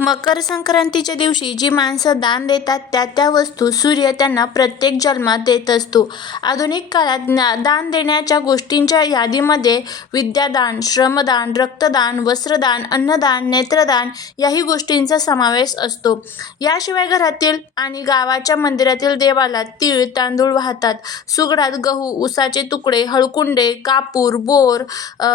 मकर संक्रांतीच्या दिवशी जी माणसं दान देतात त्या त्या वस्तू सूर्य त्यांना प्रत्येक जन्मात देत असतो. आधुनिक काळात ज्ञा दान देण्याच्या गोष्टींच्या यादीमध्ये विद्यादान श्रमदान रक्तदान वस्त्रदान अन्नदान नेत्रदान याही गोष्टींचा समावेश असतो. याशिवाय घरातील आणि गावाच्या मंदिरातील देवाला तीळ तांदूळ वाहतात. सुगडात गहू उसाचे तुकडे हळकुंडे कापूर बोर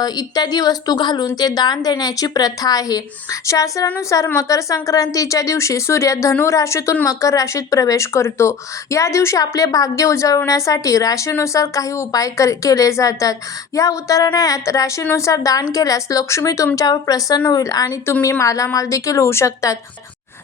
इत्यादी वस्तू घालून ते दान देण्याची प्रथा आहे. शास्त्रानुसार मकर मकर संक्रांतीच्या दिवशी सूर्य धनु राशीतून मकर राशीत प्रवेश करतो. या दिवशी आपले भाग्य उजळवण्यासाठी राशीनुसार काही उपाय कर केले जातात. या उतरण्यात राशीनुसार दान केल्यास लक्ष्मी तुमच्यावर प्रसन्न होईल आणि तुम्ही मालामाल देखील होऊ शकतात.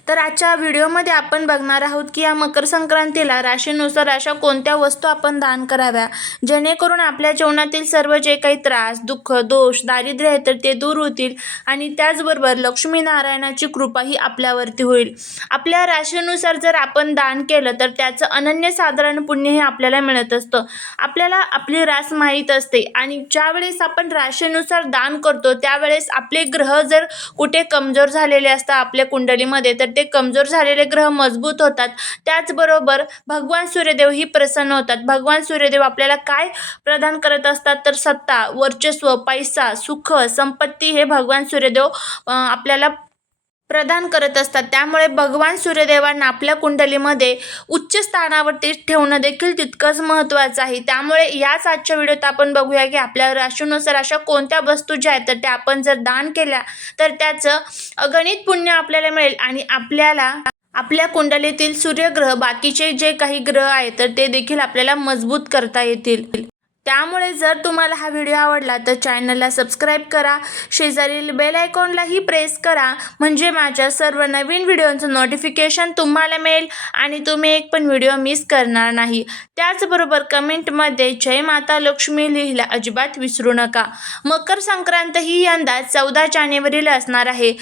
तर आजच्या व्हिडिओमध्ये आपण बघणार आहोत की या मकर संक्रांतीला राशीनुसार अशा कोणत्या वस्तू आपण दान कराव्या? जेणेकरून आपल्या जीवनातील सर्व जे काही त्रास दुःख दोष दारिद्र्य आहे तर ते दूर होतील आणि त्याचबरोबर लक्ष्मीनारायणाची कृपाही आपल्यावरती होईल. आपल्या राशीनुसार जर आपण दान केलं तर त्याचं अनन्यसाधारण पुण्य हे आपल्याला मिळत असतं. आपल्याला आपली रास माहीत असते आणि ज्यावेळेस आपण राशीनुसार दान करतो त्यावेळेस आपले ग्रह जर कुठे कमजोर झालेले असतात आपल्या कुंडलीमध्ये तर ते कमजोर झालेले ग्रह मजबूत होतात. त्याचबरोबर भगवान सूर्यदेव ही प्रसन्न होतात. भगवान सूर्यदेव आपल्याला काय प्रदान करत असतात? तर सत्ता वर्चस्व पैसा सुख संपत्ती हे भगवान सूर्यदेव आपल्याला प्रदान करत असतात. त्यामुळे भगवान सूर्यदेवांना आपल्या कुंडलीमध्ये उच्च स्थानावरती ठेवणं देखील तितकंच महत्त्वाचं आहे. त्यामुळे याच आजच्या व्हिडिओत आपण बघूया की आपल्या राशीनुसार अशा कोणत्या वस्तू ज्या आहेत तर त्या आपण जर दान केल्या तर त्याचं अगणित पुण्य आपल्याला मिळेल आणि आपल्याला आपल्या कुंडलीतील सूर्यग्रह बाकीचे जे काही ग्रह आहेत तर ते देखील आपल्याला मजबूत करता येतील. त्यामुळे जर तुम्हाला हा व्हिडिओ आवडला तर चॅनलला सबस्क्राईब करा. शेजारील बेल आयकॉनलाही प्रेस करा. म्हणजे माझ्या सर्व नवीन व्हिडिओचं नोटिफिकेशन तुम्हाला मिळेल आणि तुम्ही एक पण व्हिडिओ मिस करणार नाही. त्याचबरोबर कमेंटमध्ये जय माता लक्ष्मी लिहिला अजिबात विसरू नका. मकर संक्रांत ही यंदा चौदा जानेवारीला असणार आहे.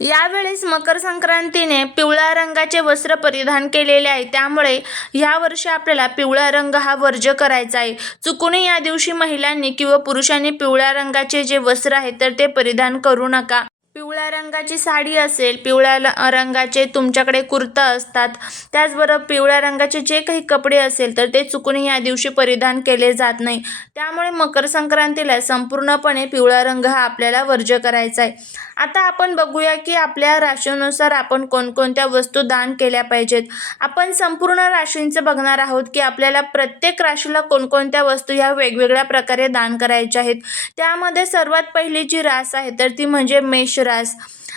यावेळेस मकर संक्रांतीने पिवळ्या रंगाचे वस्त्र परिधान केलेले आहे. त्यामुळे यावर्षी आपल्याला पिवळा रंग हा वर्ज्य करायचा आहे. चुकूनही या दिवशी महिलांनी किंवा पुरुषांनी पिवळ्या रंगाचे जे वस्त्र आहे तर ते परिधान करू नका. पिवळ्या रंगाची साडी असेल पिवळ्या ल- रंगाचे तुमच्याकडे कुर्ता असतात त्याचबरोबर पिवळ्या रंगाचे जे काही कपडे असेल तर ते चुकूनही या दिवशी परिधान केले जात नाही. त्यामुळे मकर संक्रांतीला संपूर्णपणे पिवळा रंग हा आपल्याला वर्ज्य करायचा आहे. आता आपण बघूया की आपल्या राशीनुसार आपण कोणकोणत्या वस्तू दान केल्या पाहिजेत. आपण संपूर्ण राशींचं बघणार आहोत की आपल्याला प्रत्येक राशीला कोणकोणत्या वस्तू ह्या वेगवेगळ्या प्रकारे दान करायच्या आहेत. त्यामध्ये सर्वात पहिली जी रास आहे तर ती म्हणजे मेष रास.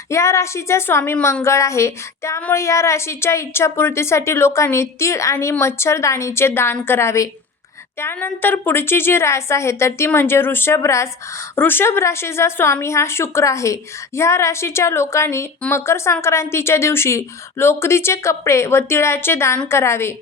या राशीचा स्वामी मंगळ आहे. त्यामुळे या राशीच्या इच्छापूर्तीसाठी लोकांनी तीळ आणि मच्छरदाणीचे दान करावे. त्यानंतर पुढची जी रास आहे तर ती म्हणजे वृषभ रास. वृषभ राशीचा स्वामी हा शुक्र आहे. ह्या राशीच्या लोकांनी मकर संक्रांतीच्या दिवशी लोकरीचे कपडे व तिळाचे दान करावे.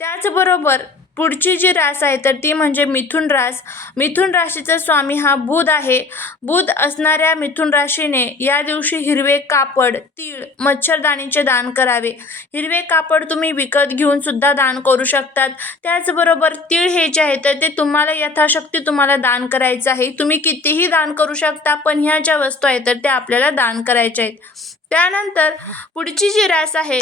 त्याचबरोबर पुढची जी रास आहे तर ती म्हणजे मिथुन रास. मिथुन राशीचा स्वामी हा बुध आहे. बुध असणाऱ्या मिथुन राशीने या दिवशी हिरवे कापड तीळ मच्छरदाणीचे दान करावे. हिरवे कापड तुम्ही विकत घेऊन सुद्धा दान करू शकतात. त्याचबरोबर तीळ हे जे आहे तर ते तुम्हाला यथाशक्ती तुम्हाला दान करायचं आहे. तुम्ही कितीही दान करू शकता पण ह्या ज्या वस्तू आहेत तर त्या आपल्याला दान करायच्या आहेत. त्यानंतर पुढची जी रास आहे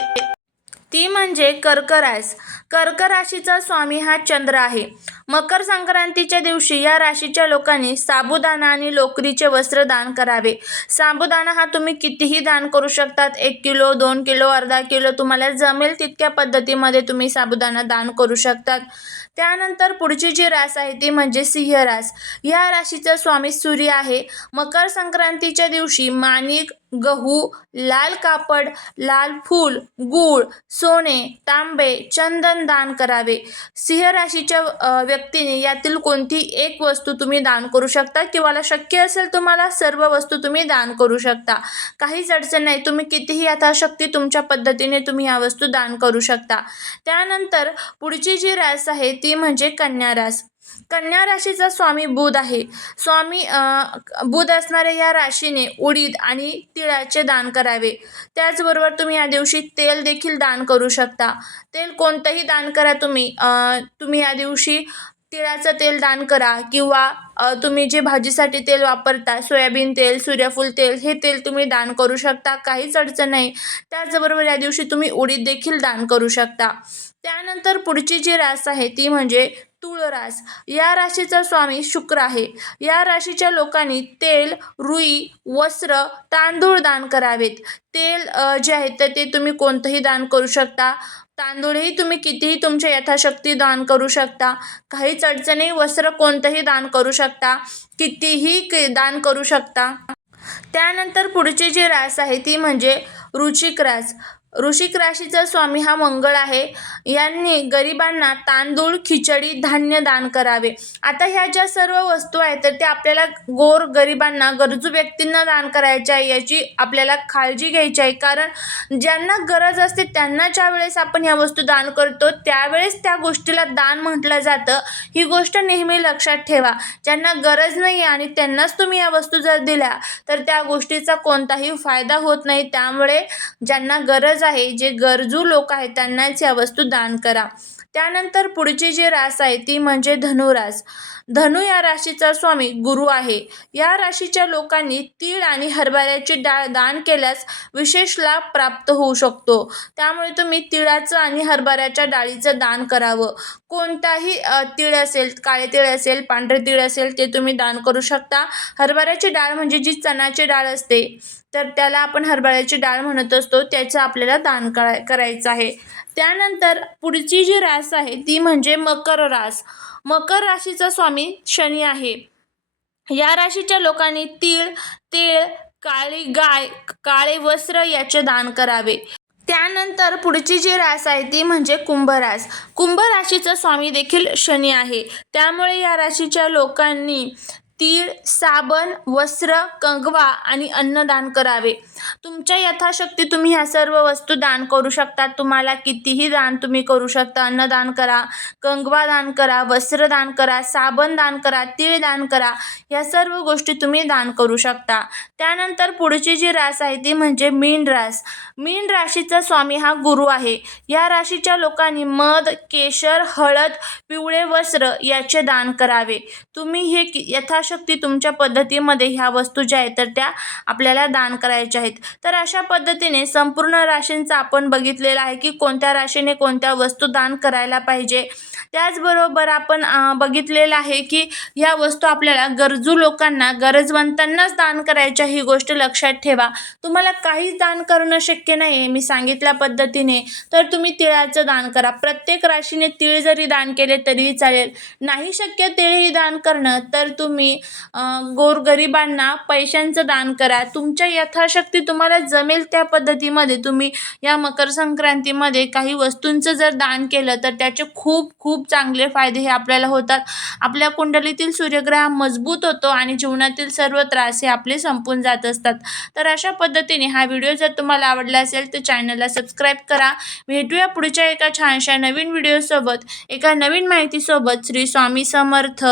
ती म्हणजे कर्क रास कर्क राशीचा स्वामी हा चंद्र आहे. मकर संक्रांतीच्या दिवशी या राशीच्या लोकांनी साबुदाणा आणि लोकरीचे वस्त्र दान करावे. साबुदाणा हा तुम्ही कितीही दान करू शकतात. एक किलो दोन किलो अर्धा किलो तुम्हाला जमेल तितक्या पद्धतीमध्ये तुम्ही साबुदाणा दान करू शकतात. त्यानंतर पुढची जी रास आहे ती म्हणजे सिंह रास या राशीचा स्वामी सूर्य आहे. मकर संक्रांतीच्या दिवशी माणिक गहू लाल कापड लाल फूल गूळ सोने तांबे चंदन दान करावे. सिंह राशीच्या व्यक्तीने यातील कोणती एक वस्तू तुम्ही दान करू शकता? किंवा शक्य असेल तुम्हाला सर्व वस्तू तुम्ही दान करू शकता. काहीच अडचण नाही. तुम्ही कितीही यथाशक्ती तुमच्या पद्धतीने तुम्ही ह्या वस्तू दान करू शकता. त्यानंतर पुढची जी रास आहे ती म्हणजे कन्या रास. कन्या राशीचा स्वामी बुध आहे. स्वामी बुध असणाऱ्या या राशीने उडीद आणि तिळाचे दान करावे. त्याचबरोबर तुम्ही या दिवशी तेल देखील दान करू शकता. तेल कोणतंही दान करा तुम्ही. तुम्ही या दिवशी तिळाचं तेल दान करा किंवा तुम्ही जे भाजीसाठी तेल वापरता सोयाबीन तेल सूर्यफूल तेल हे तेल तुम्ही दान करू शकता काहीच अडचण नाही. त्याचबरोबर या दिवशी तुम्ही उडीद देखील दान करू शकता. त्यानंतर पुढची जी रास आहे ती म्हणजे तुळ रास या राशीचा स्वामी शुक्र आहे. या राशीच्या लोकांनी तेल रुई वस्त्र तांदूळ दान करावेत. तेल जे आहे तर ते तुम्ही कोणतंही दान करू शकता. तांदूळही तुम्ही कितीही तुमच्या यथाशक्ती दान करू शकता. काहीच अडचणी वस्त्र कोणतंही दान करू शकता. कितीही दान करू शकता? त्यानंतर पुढची जी रास आहे ती म्हणजे रुचिक रास. ऋषिक राशीचा स्वामी हा मंगळ आहे. यांनी गरिबांना तांदूळ खिचडी धान्य दान करावे. आता ह्या ज्या सर्व वस्तू आहेत तर त्या आपल्याला गोर गरिबांना गरजू व्यक्तींना दान करायच्या आहे याची आपल्याला काळजी घ्यायची आहे. कारण ज्यांना गरज असते त्यांना ज्या वेळेस आपण ह्या वस्तू दान करतो त्यावेळेस त्या गोष्टीला दान म्हटलं जातं. ही गोष्ट नेहमी लक्षात ठेवा. ज्यांना गरज नाही आहे आणि त्यांनाच तुम्ही या वस्तू जर दिल्या तर त्या गोष्टीचा कोणताही फायदा होत नाही. त्यामुळे ज्यांना गरज आहे. जे गरजू लोक आहेत त्यांनाच या वस्तू दान करा. त्यानंतर पुढची जी रास आहे ती म्हणजे धनुरास. धनु या राशीचा स्वामी गुरु आहे. या राशीच्या लोकांनी तीळ आणि हरभऱ्याची डाळ दान केल्यास विशेष लाभ प्राप्त होऊ शकतो. त्यामुळे तुम्ही तिळाचं आणि हरभऱ्याच्या डाळीचं दान करावं. कोणताही तीळ असेल काळे तीळ असेल पांढरे तीळ असेल ते तुम्ही दान करू शकता. हरभऱ्याची डाळ म्हणजे जी चणाची डाळ असते तर त्याला आपण हरभऱ्याची डाळ म्हणत असतो त्याचं आपल्याला दान करा करायचं आहे. त्यानंतर पुढची जी रास आहे ती म्हणजे मकर रास. मकर राशीचा स्वामी शनी आहे. या राशीच्या लोकांनी तीळ तेळ काळी गाय काळे वस्त्र याचे दान करावे. त्यानंतर पुढची जी रास आहे ती म्हणजे कुंभरास कुंभ राशीचा स्वामी देखील शनी आहे. त्यामुळे या राशीच्या लोकांनी तीळ साबण वस्त्र कंगवा आणि अन्नदान करावे. तुमच्या यथाशक्ती तुम्ही ह्या सर्व वस्तू दान करू शकता. तुम्हाला कितीही दान तुम्ही करू शकता. अन्नदान करा कंगवा दान करा वस्त्र दान करा साबण दान करा तीळ दान करा या सर्व गोष्टी तुम्ही दान करू शकता. त्यानंतर पुढची जी रास आहे ती म्हणजे मीन रास. मीन राशीचा स्वामी हा गुरु आहे. या राशीच्या लोकांनी मध केशर हळद पिवळे वस्त्र याचे दान करावे. तुम्ही हे कि- यथाशक्ती तुमच्या पद्धतीमध्ये ह्या वस्तू ज्या आहेत तर त्या आपल्याला दान करायच्या आहेत. तर अशा पद्धतीने संपूर्ण राशींचा आपण बघितलेलं आहे की कोणत्या राशीने कोणत्या वस्तू दान करायला पाहिजे. त्याचबरोबर आपण बघितलेलं आहे की ह्या वस्तू आपल्याला गरजू लोकांना गरजवंतांनाच दान करायच्या ही गोष्ट लक्षात ठेवा. तुम्हाला काहीच दान करणं शक्य नाही आहे मी सांगितल्या पद्धतीने. तर तुम्ही तिळाचं दान करा. प्रत्येक राशीने तिळ जरी दान केले तरीही चालेल. नाही शक्य तिळही दान करणं तर तुम्ही गोरगरिबांना पैशांचं दान करा. तुमच्या यथाशक्ती तुम्हाला जमेल त्या पद्धतीमध्ये तुम्ही या मकर संक्रांतीमध्ये काही वस्तूंचं जर दान केलं तर त्याचे खूप खूप खूप चांगले फायदे हे आपल्याला होतात. आपल्या कुंडलीतील सूर्यग्रह मजबूत होतो आणि जीवनातील सर्व त्रास हे आपले संपून जात असतात. तर अशा पद्धतीने हा व्हिडिओ जर तुम्हाला आवडला असेल तर चॅनलला सबस्क्राईब करा. भेटूया पुढच्या एका छानशा नवीन व्हिडिओसोबत. एका नवीन माहितीसोबत श्री स्वामी समर्थ.